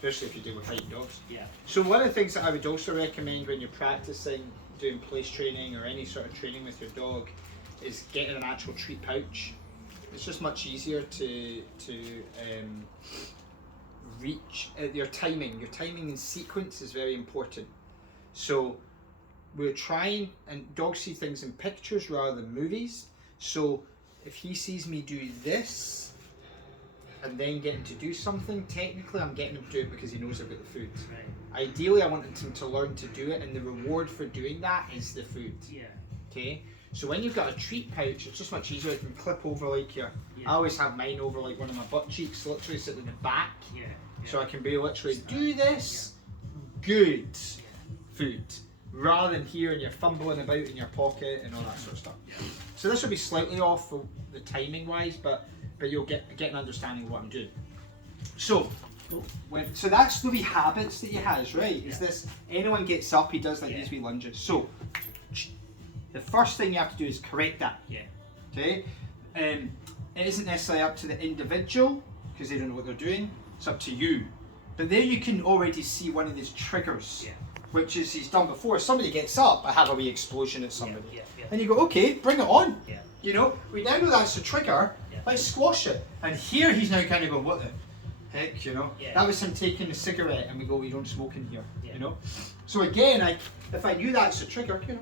especially if you deal with fighting dogs. Yeah. So one of the things that I would also recommend when you're practicing doing place training or any sort of training with your dog is getting an actual treat pouch. It's just much easier to reach your timing. Your timing and sequence is very important. So we're trying, and dogs see things in pictures rather than movies. So if he sees me do this and then get him to do something, technically I'm getting him to do it because he knows I've got the food. Right. Ideally I want him to learn to do it, and the reward for doing that is the food. Yeah. Okay? So when you've got a treat pouch, it's just much easier. It can clip over like your, Yeah. I always have mine over like one of my butt cheeks, literally sitting in the back. Yeah. So I can be literally, do this, good food, rather than here and you're fumbling about in your pocket and all that sort of stuff. Yeah. So this will be slightly off for the timing wise, but you'll get an understanding of what I'm doing. So so that's the wee habits that he has, right? Is this, anyone gets up, he does like these wee lunges. So the first thing you have to do is correct that. Yeah. Okay? It isn't necessarily up to the individual because they don't know what they're doing. It's up to you. But there you can already see one of these triggers, which is he's done before. Somebody gets up, I have a wee explosion at somebody. And you go, okay, bring it on. Yeah. You know, we now know that's the trigger, let's squash it. And here he's now kind of going, what the heck, you know? Yeah. That was him taking a cigarette and we go, we don't smoke in here, Yeah. you know? So again, if I knew that's the trigger, you know,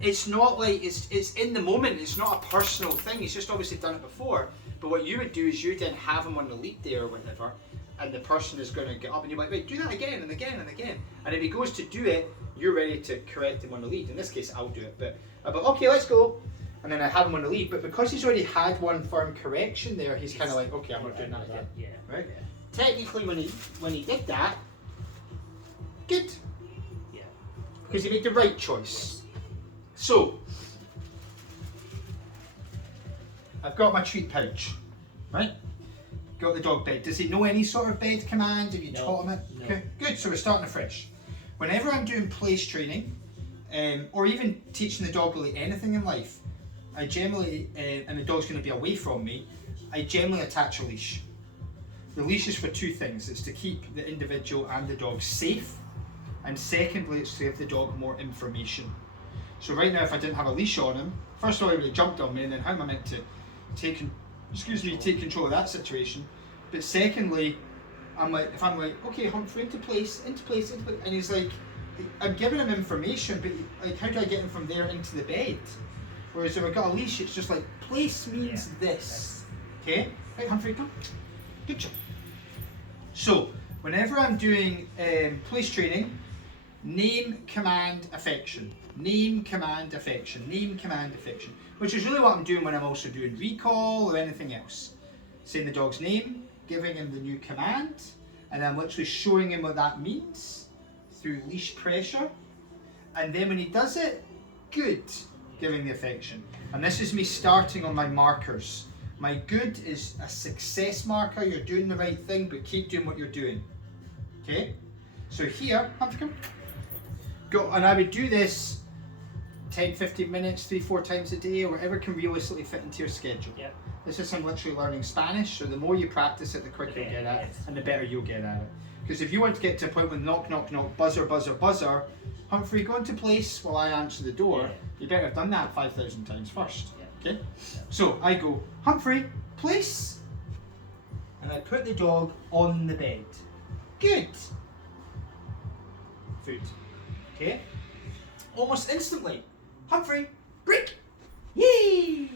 it's not like, it's in the moment, it's not a personal thing, he's just obviously done it before. But what you would do is you then have him on the lead there or whatever, and the person is going to get up and you're like, wait, do that again and again and again. And if he goes to do it, you're ready to correct him on the lead. In this case, I'll do it. But okay, let's go. And then I have him on the lead. But because he's already had one firm correction there, he's kind of like, okay, I'm not doing that again. Yeah. Right? Technically, when he did that, good. Yeah. Because he made the right choice. So, I've got my treat pouch, right? Got the dog bed. Does he know any sort of bed command? Have you taught him it? No. Okay, good. So we're starting afresh. Whenever I'm doing place training, or even teaching the dog really anything in life, I generally, and the dog's going to be away from me, I generally attach a leash. The leash is for two things. It's to keep the individual and the dog safe, and secondly, it's to give the dog more information. So right now, if I didn't have a leash on him, first of all, he would have jumped on me, and then how am I meant to take control of that situation? But secondly, if I'm like, okay, Humphrey, into place, and he's like, I'm giving him information, but like, how do I get him from there into the bed? Whereas if I've got a leash, it's just like, place means this. Okay? Right, Humphrey, come. Good job. So, whenever I'm doing place training, name, command, affection. Name, command, affection. Name, command, affection. Which is really what I'm doing when I'm also doing recall or anything else. Saying the dog's name, giving him the new command, and I'm literally showing him what that means through leash pressure. And then when he does it, good, giving the affection. And this is me starting on my markers. My good is a success marker, you're doing the right thing, but keep doing what you're doing. Okay? So here, Humphrey, come. Go, and I would do this 10, 15 minutes, 3-4 times a day, or whatever can realistically fit into your schedule. Yep. This is him literally learning Spanish, so the more you practice it, the quicker you'll get at it, and the better you'll get at it. Because if you want to get to a point with knock, knock, knock, buzzer, buzzer, buzzer, Humphrey, go into place while I answer the door, you better have done that 5,000 times first. Okay? So I go, Humphrey, place, and I put the dog on the bed. Good. Food. Okay? Almost instantly. Humphrey, break! Yay!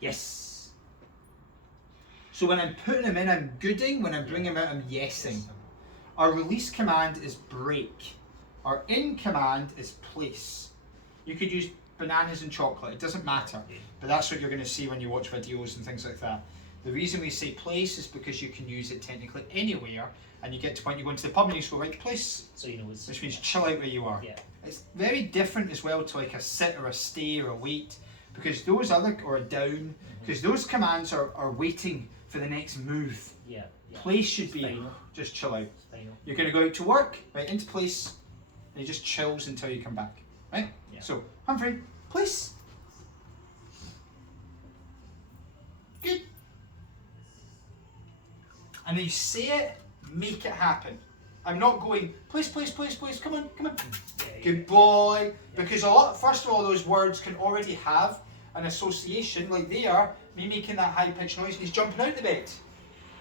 Yes. So when I'm putting him in, I'm gooding. When I'm bringing him out, I'm yesing. Our release command is break. Our in command is place. You could use bananas and chocolate, it doesn't matter. But that's what you're going to see when you watch videos and things like that. The reason we say place is because you can use it technically anywhere, and you get to the point you go into the pub and you just go right place. So you know it's, Which means chill out where you are. Yeah. It's very different as well to like a sit or a stay or a wait, because those other, or a down, because those commands are waiting for the next move. Yeah. Place should be Final. just chill out. Final. You're going to go out to work, right, into place, and he just chills until you come back, right? Yeah. So, Humphrey, place. Good. And then you say it make it happen. I'm not going, please, please, please, please, come on, come on. Yeah, Good boy. Because first of all, those words can already have an association, like they are, me making that high-pitched noise and he's jumping out the bed.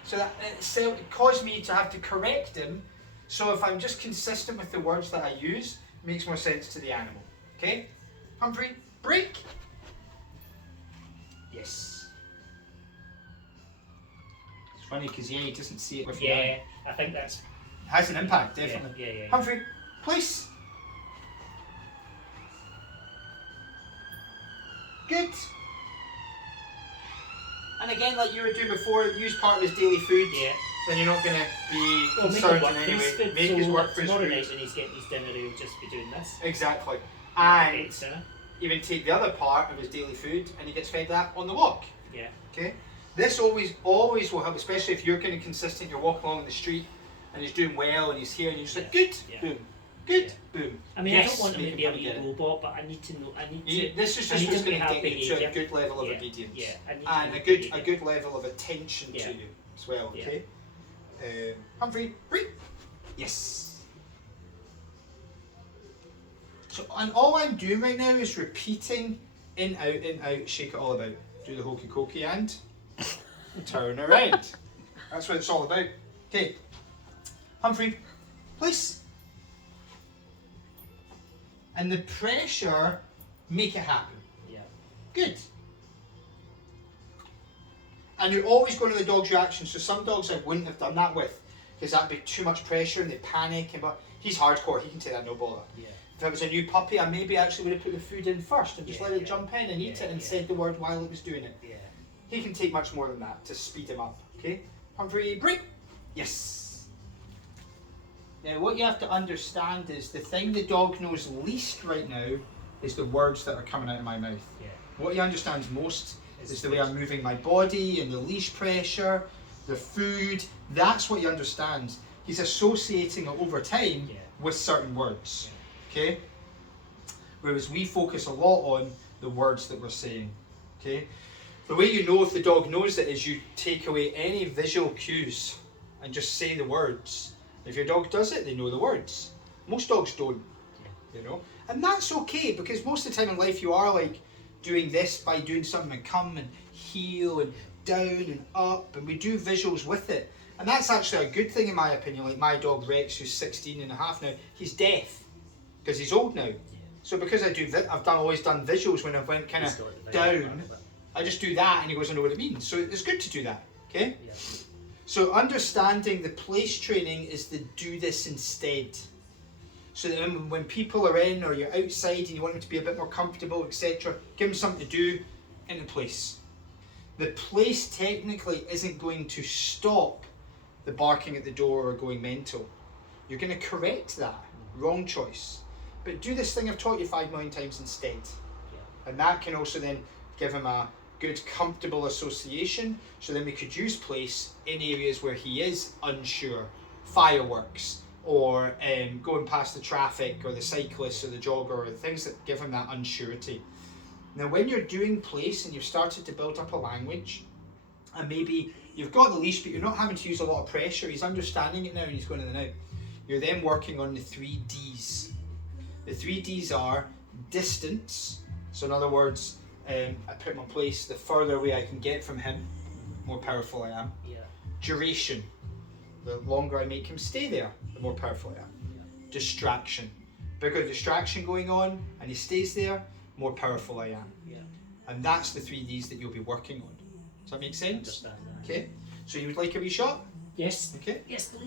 So that it caused me to have to correct him. So if I'm just consistent with the words that I use, it makes more sense to the animal. Okay? Humphrey, break. Yes. It's funny because he doesn't see it with the eye. I think that's... Has an impact, definitely. Yeah. Humphrey, place. Good. And again, like you were doing before, use part of his daily food. Yeah. Then you're not going to be Well, concerned in any way. Make his work for his tomorrow food. night when he's getting his dinner, he'll just be doing this. Exactly. Okay, And so, even take the other part of his daily food and he gets fed that on the walk. yeah. Okay? This always will help, especially if you're kind of consistent, you're walking along the street and he's doing well and he's here and you're just like, good, boom, good, boom. I mean, Yes, I don't want him make to be a him wee get it. robot, but I need to know. This is I just need what's him to going to have get you to a behaviour. good level of Yeah, obedience. yeah, I need And to a have good behaviour. level of attention Yeah. to you as well, Yeah. okay? Humphrey, breathe. Yes. So, and all I'm doing right now is repeating in, out, shake it all about. Do the hokey cokey and turn around. That's what it's all about. Okay. Humphrey, please. And the pressure, make it happen. Yeah. Good. And you're always going to the dog's reaction. So some dogs I wouldn't have done that with, because that'd be too much pressure and they panic. But he's hardcore. He can take that no bother. Yeah. If it was a new puppy, I maybe actually would have put the food in first and just Yeah, let it yeah. jump in and eat Yeah, it and yeah. said the word while it was doing it. Yeah. He can take much more than that to speed him up. Okay, Humphrey, break. Yes. Now, what you have to understand is the thing the dog knows least right now is the words that are coming out of my mouth. Yeah. What he understands most It's is the way I'm moving my body and the leash pressure, the food. That's what he understands. He's associating it over time Yeah. with certain words. Okay? Whereas we focus a lot on the words that we're saying. Okay? The way you know if the dog knows it is you take away any visual cues and just say the words. If your dog does it, they know the words. Most dogs don't, you know. And that's okay, because most of the time in life you are like doing this by doing something and come and heel and down and up, and we do visuals with it. And that's actually a good thing in my opinion. Like my dog Rex, who's 16 and a half now, he's deaf because he's old now. So because I've always done visuals when I've went kind He's of got the down, part of it. I just do that and he goes, I know what it means. So it's good to do that, okay? Yeah. So understanding the place training is the do this instead. So that when people are in or you're outside and you want them to be a bit more comfortable, etc., give them something to do in the place. The place technically isn't going to stop the barking at the door or going mental. You're going to correct that. Wrong choice. But do this thing I've taught you 5 million times instead. Yeah. And that can also then give him a good comfortable association, so then we could use place in areas where he is unsure, fireworks or going past the traffic or the cyclist or the jogger, or things that give him that unsurety. Now when you're doing place and you've started to build up a language and maybe you've got the leash but you're not having to use a lot of pressure, he's understanding it now and he's going in and out, you're then working on the 3 Ds. The 3 Ds are distance, so in other words, I put him on place, the further away I can get from him, more powerful I am. Yeah. Duration, the longer I make him stay there, the more powerful I am. Yeah. Distraction, bigger distraction going on and he stays there, more powerful I am. Yeah. And that's the 3 Ds that you'll be working on. Does that make sense? Understand that. Okay, so you would like a wee shot? Yes. Okay. Yes, please.